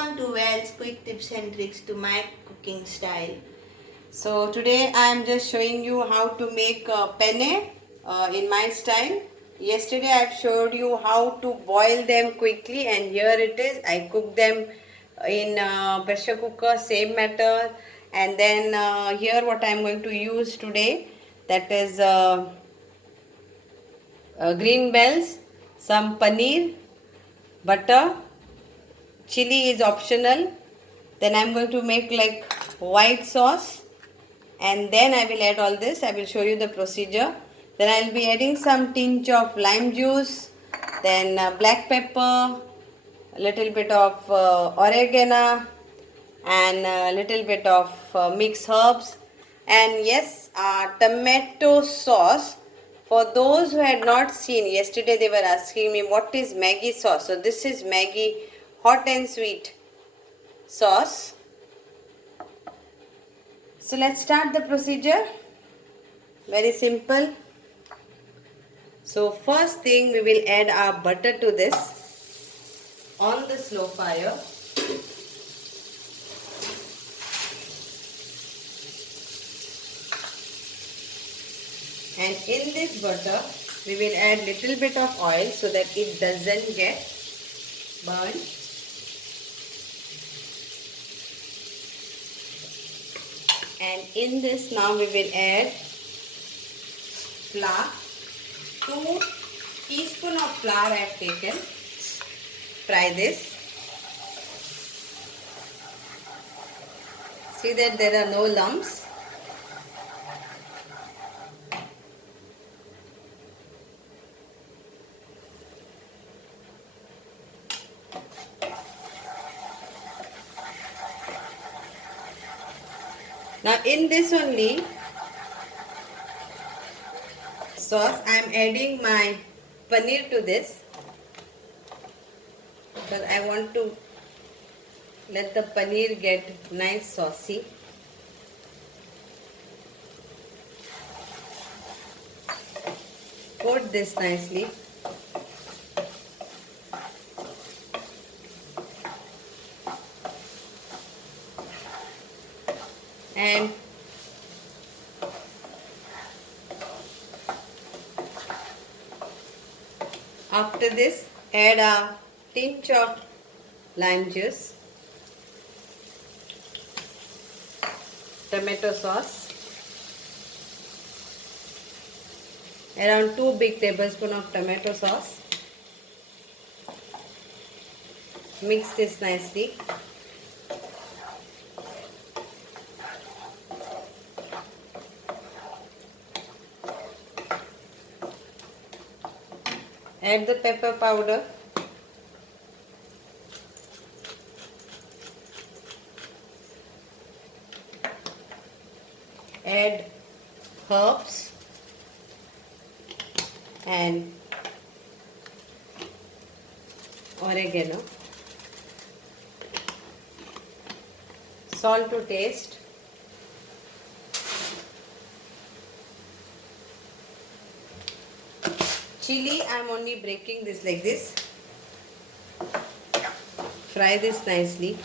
Welcome to Wells Quick Tips and Tricks to my cooking style. So today I am just showing you how to make penne in my style. Yesterday I have showed you how to boil them quickly, and here it is. I cook them in pressure cooker, same method. And then here what I am going to use today, that is green bells, some paneer, butter, chili is optional. Then I'm going to make like white sauce, and then I will add all this. I will show you the procedure. Then I'll be adding some tinge of lime juice, then black pepper, a little bit of oregano, and a little bit of mixed herbs, and yes, tomato sauce. For those who had not seen, yesterday they were asking me what is Maggi sauce. So this is Maggi hot and sweet sauce. So let's start the procedure. Very simple. So first thing, we will add our butter to this on the slow fire. And in this butter, we will add little bit of oil so that it doesn't get burned. And in this now we will add flour. 2 teaspoons of flour I have taken. Fry this. See that there are no lumps. Now in this only sauce, I am adding my paneer to this, because I want to let the paneer get nice saucy. Coat this nicely. And after this, add a tinge of lime juice, tomato sauce, around 2 big tablespoons of tomato sauce. Mix this nicely. Add the pepper powder. Add herbs and oregano. Salt to taste. Chili, I am only breaking this like this. Fry this nicely.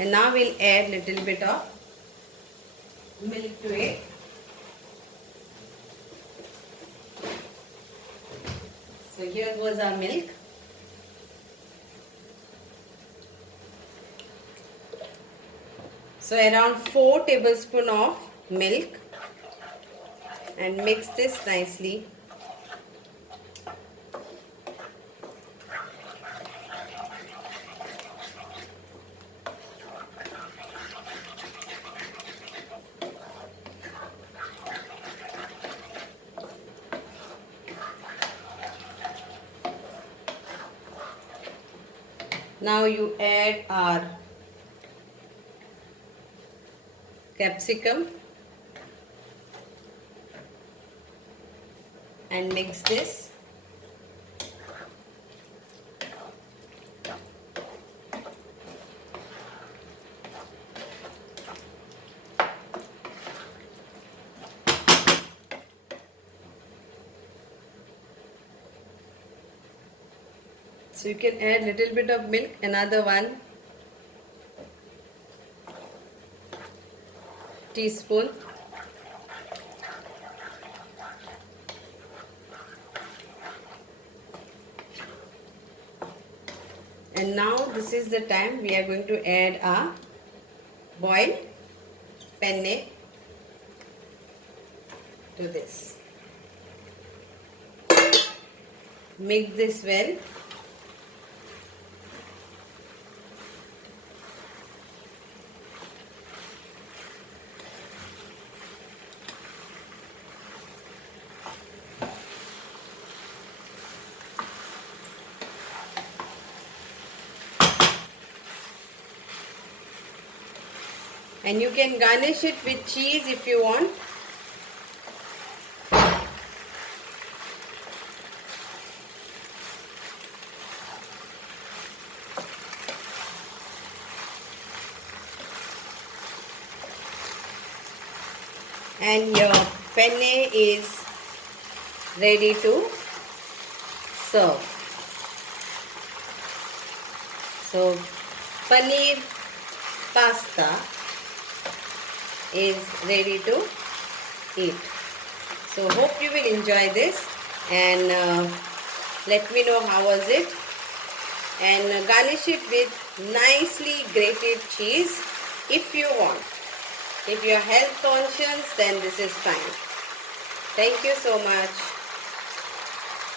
And now we'll add little bit of milk to it. So here goes our milk. So around 4 tablespoons of milk, and mix this nicely. Now you add our capsicum and mix this. So you can add little bit of milk, another 1 teaspoon. And now this is the time we are going to add our boiled penne to this. Mix this well. And you can garnish it with cheese if you want. And your penne is ready to serve. So paneer pasta is ready to eat. So hope you will enjoy this, and let me know how was it. And garnish it with nicely grated cheese if you want. If you are health conscious, then this is fine. Thank you so much.